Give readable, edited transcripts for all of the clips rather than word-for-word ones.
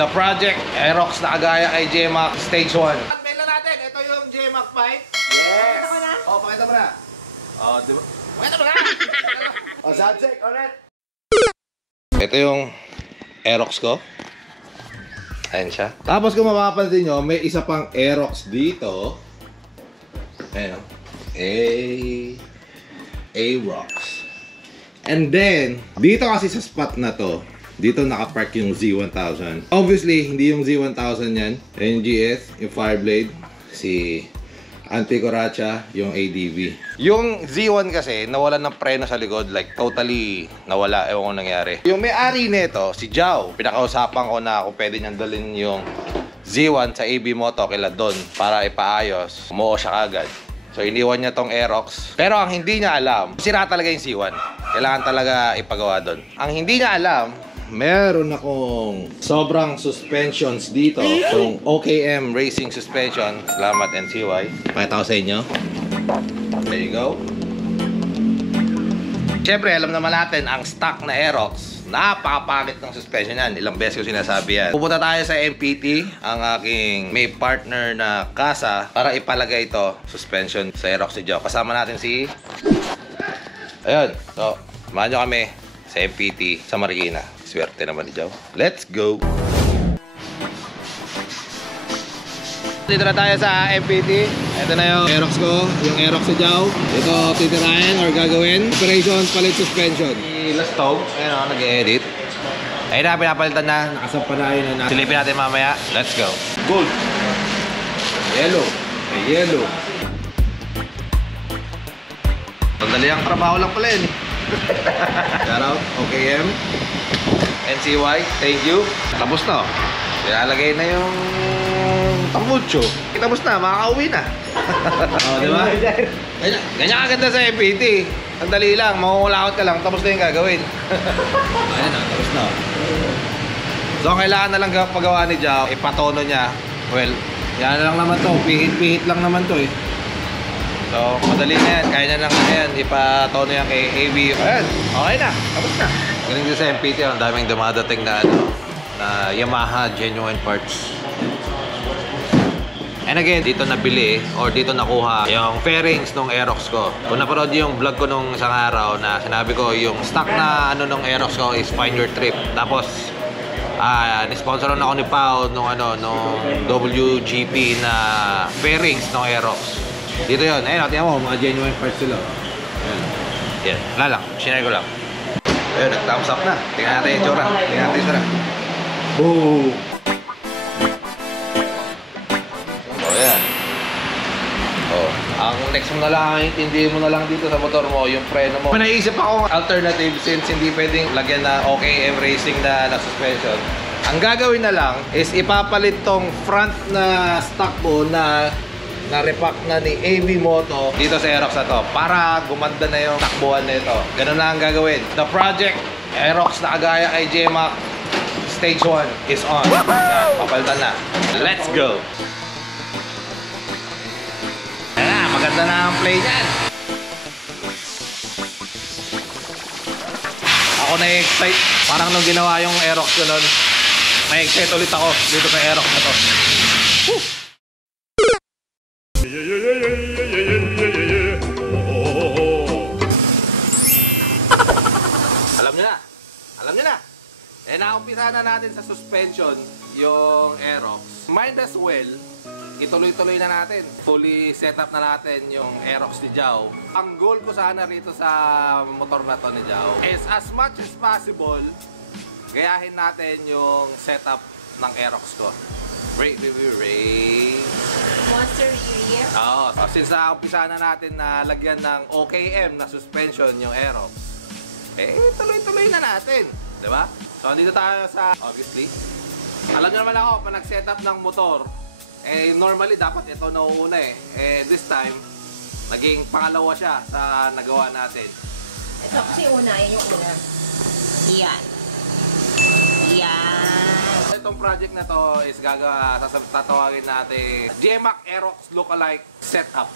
The project Aerox na kagaya kay J-Mac Stage 1. Unveil na natin. Ito yung J-Mac pipe. Yes! Pakita mo na? Oo, pakita mo na. Oo, diba? Pakita mo na! O, sound check, ulit. Ito yung Aerox ko. Ayan siya. Tapos kung mapapansin nyo, may isa pang Aerox dito. Ayan o. Aerox. And then, dito kasi sa spot na to, dito nakapark yung Z1000. Obviously, hindi yung Z1000 yan. Yung GS, yung Fireblade, si Anti-Coracha, yung ADV. Yung Z1 kasi, nawalan ng preno sa likod. Like, totally nawala. Ewan ko nangyari. Yung may-ari nito, si Jao, pinakausapan ko na kung pwede niyang dalhin yung Z1 sa AB Moto kila Don para ipaayos. Umuo siya kagad. So, iniwan niya tong Aerox. Pero ang hindi niya alam, sira talaga yung Z1. Kailangan talaga ipagawa doon. Ang hindi niya alam, meron akong sobrang suspensions dito. Itong OKM Racing Suspension. Salamat NCY. Pakita ko sa inyo. There you go. Siyempre, alam naman natin, ang stock na Aerox, napakapangit ng suspension yan. Ilang beses ko sinasabi yan. Pupunta tayo sa MPT, ang aking may partner na kasa, para ipalagay ito, suspension sa Aerox ni Joe. Kasama natin si... Ayun. So, samahan nyo kami sa MPT sa Marikina. Swerte naman ni Joe. Let's go! Dito na tayo sa MPT. Ito na yung Aerox ko, yung Aerox sa Joe. Ito titirahin or gagawin. Operation palit suspension. Last stove, ayun o, nag-edit. Ayun na, pinapalitan na. Nakasampa na yun na. Silipin natin mamaya. Let's go. Gold. Yellow. May yellow. Sandali ang trabaho lang pala yun. Shout out, OKM. NCY, thank you. Tapos na. Pinalagay na yung tambucho. Tapos na, makakauwi na. O, diba? Ganyan kaganda sa MPT. Sandali lang, makukulakot ka lang, tapos na yung gagawin. Ayun na, tapos na. So, kailangan na lang pagawa ni Jao. Ipatono niya. Well, yan na lang naman to. Pihit-pihit lang naman to eh. So, madali na yan. Kaya na lang na yan. Ipatono yan kay AB. Ayan, okay na. Tapos na. Galing din sa MPT, ang daming dumadating na na Yamaha genuine parts. And again, dito nabili or dito nakuha yung fairings nung Aerox ko. Kung napanood yung vlog ko nung isang araw na sinabi ko yung stock na nung Aerox ko is Find Your Trip. Tapos, nisponsoran ako ni Pao nung WGP na fairings nung Aerox. Dito yun. Ayun, tingnan mo, mga genuine parts sila. Ayan. Yan. Wala lang. Sinare ko lang. Ayun, nag-thumbs up na. Tingnan natin yung tsura. Tingnan natin yung tsura. Boom! Ayan. Oh, ang next mo na lang, hindi mo na lang dito sa motor mo, yung preno mo. May naisip akong alternative since hindi pwedeng lagyan na OKM Racing na suspension. Ang gagawin na lang is ipapalit tong front na stock mo na repack na ni AB Moto dito sa Aerox na to para gumanda na yung takbuhan na ito. Ganun na ang gagawin. The project Aerox na kagaya kay J-Mac Stage 1 is on. Papalitan na. Let's go! Maganda na ang play niyan. Ako na-excite. Parang nung ginawa yung Aerox ko nun, na-excite ulit ako dito sa Aerox na to. Woo! Alam nyo na. Alam nyo na. Eh, naumpisa na natin sa suspension yung Aerox. Might as well ituloy-tuloy na natin. Fully set up na natin yung Aerox ni Jao. Ang goal ko sana rito sa motor na to ni Jao is as much as possible, gayahin natin yung setup ng Aerox ko. Brake review race. Monster area. Oo. Since umpisa na natin na lagyan ng OKM na suspension yung Aerox, eh tuloy-tuloy na natin. Diba? So, andito tayo sa, obviously, alam nyo naman ako, pag nag-setup ng motor, eh, normally, dapat ito nauuna eh. Eh, this time, naging pangalawa siya sa nagawa natin. Ito kasi una, yan yung una. Yan. Yan. Itong project na to is tatawagin natin J-Mac Aerox Lookalike Setup.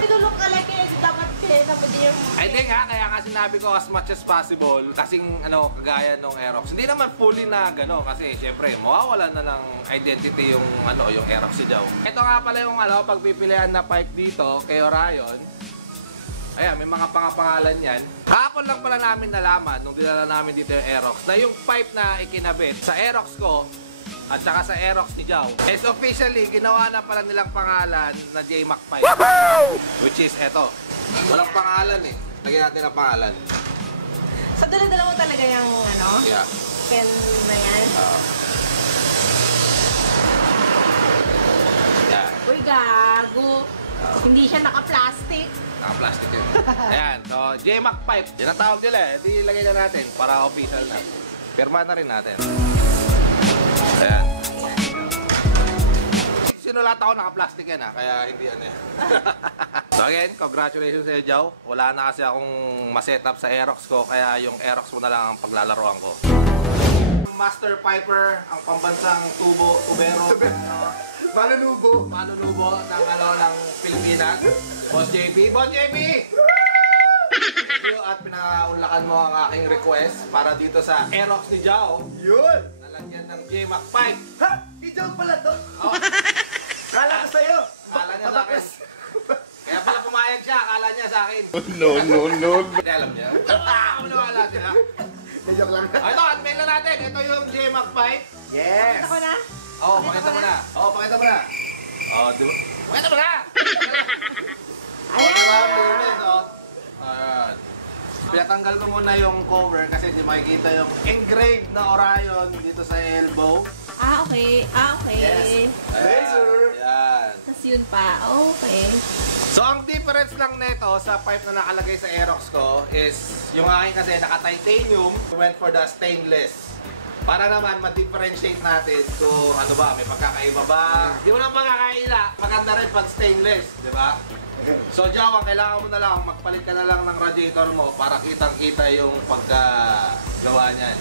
Ito look alike yun, dapat Pinenta mo din yung... I think kaya nga sinabi ko as much as possible, kasing kagaya nung Aerox. Hindi naman fully na gano kasi syempre mawawala na ng identity yung yung Aerox si Jow. Ito nga pala yung pagpipilian na pipe dito kay Orion. Ayan, may mga pangalan yan. Kahapon lang pala namin nalaman nung dinala namin dito yung Aerox na yung pipe na ikinabit sa Aerox ko at saka sa Aerox ni Jow is officially ginawa na pala nilang pangalan na J-Mac pipe. Which is eto. Walang pangalan eh. Lagyan natin ang pangalan. So, dala-dala mo talaga yung Yeah. pen na yan? Yeah. Uy, gago. Hindi siya naka-plastic. Naka-plastic yun. Ayan. So, J-Mac pipe. Yan ang tawag nila eh. Di lagay na natin para official na. Pirma na rin natin. Ayan. Sinulat ako naka-plastic yan kaya hindi yan eh. So again, congratulations sa iyo, Jow. Wala na kasi akong ma-setup sa Aerox ko, kaya yung Aerox mo na lang ang paglalaroan ko. Master Piper, ang pambansang tubero. Manunubo ng ng Pilipinas. Boss JP. Boss JP! At pinaunlakan mo ang aking request para dito sa Aerox ni Jow. Yun! Nalagyan ng J-Mac pipe. Ha? I-joke pala to? Oh. Kala ko sa'yo! Akala niya sa akin. Kaya pala pumayag siya, akala niya sa akin. No. Hindi alam niya. Wala sila. Joke lang. Ito, admin na natin. Ito yung J-Mac pipe. Yes! Ako na? Oo, pakita mo na. Pakita mo na. Di ba? Pakita mo na! Ayan! Diba, movement, Ayan. Pinatanggal ko muna yung cover kasi di makikita yung engraved na Orion dito sa elbow. Okay. Yes. Laser. Ayan. Tapos yun pa. Okay. So, ang difference lang nito sa pipe na nakalagay sa Aerox ko is yung akin kasi naka-titanium, went for the stainless. Para naman ma-differentiate natin kung ano ba, may pagkakaiba ba. Di mo na makakaila, maganda rin pag stainless, di ba? So, Jow, ang kailangan mo na lang, magpalit ka na lang ng radiator mo para kitang-kita yung pagkagawa niyan.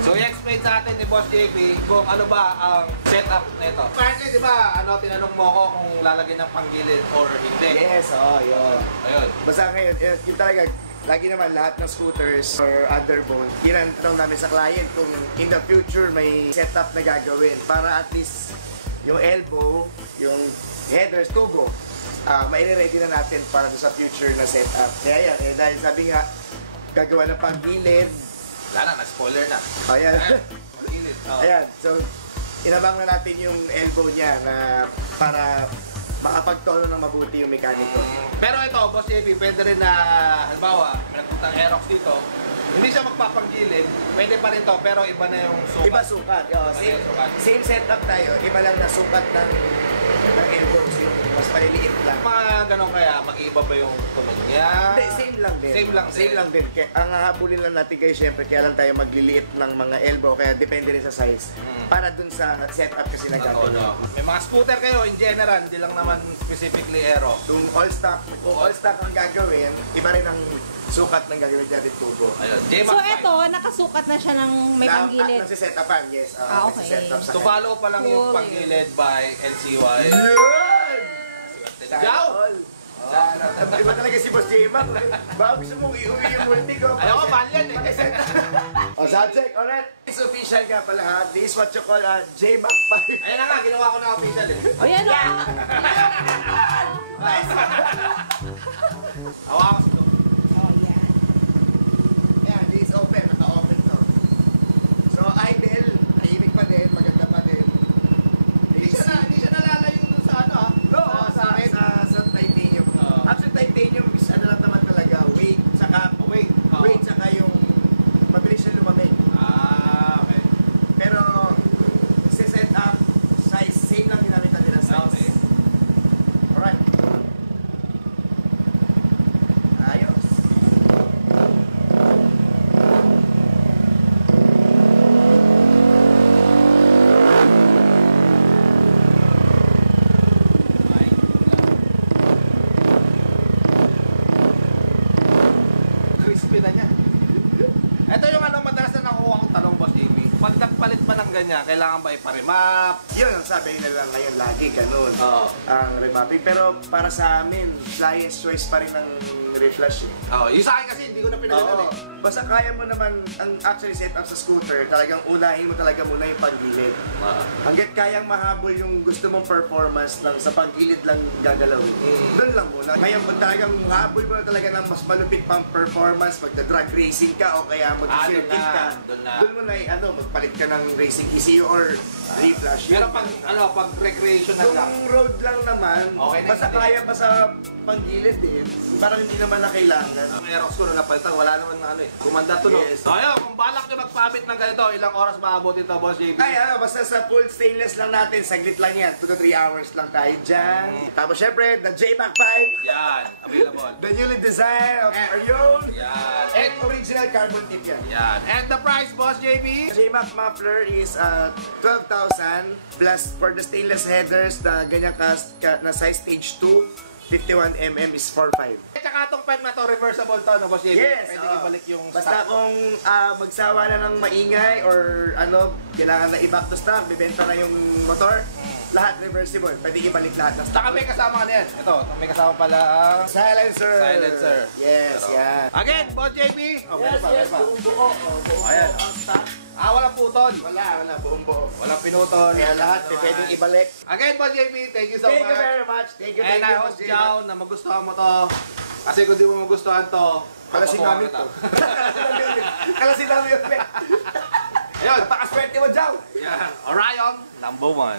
So, i-explain sa atin ni Boss JP kung ano ba ang setup nito. Kasi, di ba, tinanong mo ko kung lalagyan ng panggilid or hindi. Yes, yun. Ayun. Basta ngayon, yun talaga, lagi naman lahat ng scooters or other bone, yun ang tanong namin sa client kung in the future may setup na gagawin para at least yung elbow, yung headers, tubo, maire-ready na natin para sa future na setup. Kaya yan, dahil sabi nga, gagawa ng panggilid. Wala na, nag-spoiler na. Ayan. Panggilid. Ayan, so inabang na natin yung elbow niya na para makapagtono ng mabuti yung mekaniko. Pero ito, Boss JP, pwede rin na, halimbawa, may nagpuntang Aerox dito, hindi siya magpapanggilid, pwede pa rin to, pero iba na yung sukat. Iba sukat. Same setup tayo, iba lang na sukat ng elbows, yung mas maliliit lang. Mga ganon kaya, mag-iiba ba yung tunog niya? Hindi, same lang din. Same lang din. Kaya, ang hahabulin lang natin kayo, syempre, kaya lang tayo magliliit ng mga elbow, kaya depende rin sa size. Para dun sa setup kasi na gagawin. May mga scooter kayo, in general, hindi lang naman specifically Aero. Kung all stock ang gagawin, iba rin ang sukat ng gagawin natin tubo. Ayun, So, J-Mac eto, nakasukat na siya ng may panggilid. Nagsisetapan, yes. Okay. Nagsiset up sa To follow pa lang yung Cool. panggilid by LCY. Yun! Jow! Iba talaga si Boss J-Mac. Baka gusto mong iuwi yung multi ko. Ayoko, mahal yan eh. O, subject, alright. It's official ka pala ha. This is what you call a J-Mac pipe. Ayun na nga, ginawa ko na official eh. O yan o! Hawakan ko ito. Ayan, this is open. Naka-open to. So, idle. Tahimik pa din. Maganda pa din. Hindi siya nalalayo dun sa ano Sa titanium. Actually, titanium is ano lang naman talaga. Weight, saka weight, saka yung mabilis siya lumamig. Okay. Pero, set up, size, same lang ginamit natin ang size. Okay. Alright. Ayos. Crispy na niya. Ito yung madalas na nakuha kong tanong, Boss JP. Pag nagpalit pa ng ganyan, kailangan ba iparimap? Yun ang sabi nila ngayon lagi, ganun. Oo. Ang remapping. Pero para sa amin, client's choice pa rin ang reflash eh. Oh, yung sa akin kasi hindi ko na pinagalan Oo. Basta kaya mo naman, ang actually setup sa scooter, talagang unahin mo talaga muna yung paggilid. Hanggat kayang mahabol yung gusto mong performance lang sa paggilid lang gagalawin. Doon lang muna. Ngayon kung talagang habol mo na talaga ng mas malupit pang performance, magda-drag racing ka o kaya mag-circuit ka, doon mo na magpalit ka ng racing ECU or reflash. Pero pag recreational lang. Kung road lang naman, Okay na basta yun. kaya pa sa paggilid din, parang hindi naman na kailangan. Ang Aerox ko na napalitan, wala naman na gumanda to, no? Yes. So, ayun, kung balak nyo magpamit ng ganito, ilang oras maabot ito, Boss JB? Ay, basta sa full stainless lang natin, saglit lang yan. 2 to 3 hours lang tayo dyan. Tapos syempre, the J-Mac pipe. Yan, available. The newly designed of Arion. Yan. And original carbon tip yan. Yan. And the price, Boss JB? J-Mac muffler is 12,000 plus for the stainless headers na ganyan na size stage 2. 51mm is 4,500. Tsaka itong pipe na to, reversible to, no, Boss JB? Yes! Pwede ibalik yung basta stock. kung magsawa na ng maingay or kailangan na i-back to stock, bibenta na yung motor, lahat reversible. Pwede ibalik lahat ng stock. Tsaka may kasama ka niyan. Ito, may kasama pala ang Silencer! Silencer. Yes, yan. Again, Boss JB? Yes, yes, buong buo. Buong Ayan. buo ang stock. Walang putol. Wala, buong buo. Walang pinutol. Kaya lahat, pwedeng ibalik. Again, Boss JB, thank you so Thank much. you very much. Thank you, And thank I you, hope, Boss Jay. Chow, na magustuhan mo to. Kasi kung di mo magustuhan to, Kalasin namin to. Kalasin namin yun. Ayun. Napakaswerte mo, Jow. Yeah. Orion, #1.